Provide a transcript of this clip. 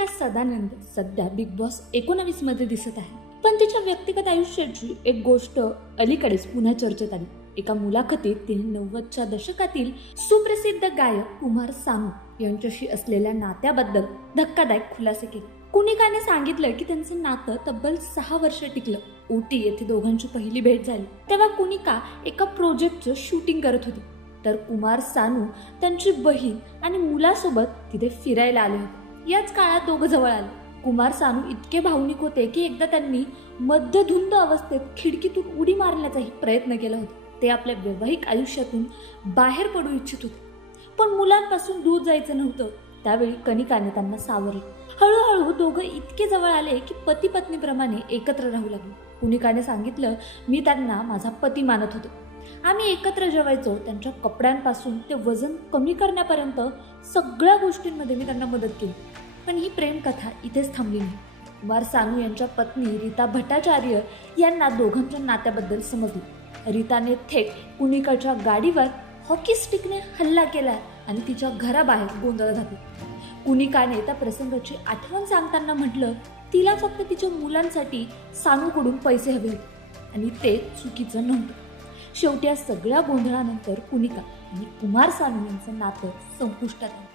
कुनिका सदानंद सध्या big boss 19 मध्ये दिसत आहे, पण तिच्या व्यक्तिगत आयुष्याची एक गोष्ट अलीकडेच पुन्हा चर्चेत आली। एका मुलाखतीत तिने 90च्या दशकातील सुप्रसिद्ध गायक कुमार सानू यांच्याशी असलेल्या नात्याबद्दल धक्कादायक खुलासे केले। कुनिकाने सांगितलं की त्यांचं नातं तब्बल 6 वर्ष टिकलं। ओटी येथे दोघांची पहिली भेट झाली तेव्हा कुनिका एका प्रोजेक्टचं शूटिंग करत होती, तर कुमार सानू त्यांची बहीण आणि मुलासोबत तिथे फिरायला आले होते। याच काळात दोघं जवळ आले। कुमार सानू इतके भावनिक होते की एकदा त्यांनी मध्यधुंद अवस्थेत खिडकीतून उडी मारण्याचाही प्रयत्न केला होता। ते आपल्या वैवाहिक आयुष्यातून बाहेर पडू इच्छित होते, पण मुलांपासून दूर जायचं नव्हतं। त्यावेळी कनिकाने त्यांना सावरलं। हळूहळू दोघं इतके जवळ आले की पती पत्नीप्रमाणे एकत्र राहू लागले। कुनिकाने सांगितलं, मी त्यांना माझा पती मानत होतो। आम्ही एकत्र जेवायचो। त्यांच्या कपड्यांपासून ते वजन कमी करण्यापर्यंत सगळ्या गोष्टींमध्ये मी त्यांना मदत केली। पण ही प्रेम कथा इथेच थांबली नाही। कुमार सानू यांच्या पत्नी रीता भट्टाचार्य यांना दोघांच्या नात्याबद्दल समजले। रीताने थेट कुनिकाच्या गाडीवर हॉकी स्टिकने हल्ला केला आणि तिच्या घराबाहेर गोंधळ घातला। कुनिकाने त्या प्रसंगाची आठवण सांगताना म्हटलं, तिला फक्त तिच्या मुलांसाठी सानूकडून पैसे हवे होते आणि ते चुकीचं नव्हतं। शेवटी या सगळ्या गोंधळानंतर कुनिका आणि कुमार सानू यांचं नातं संपुष्टात आलं।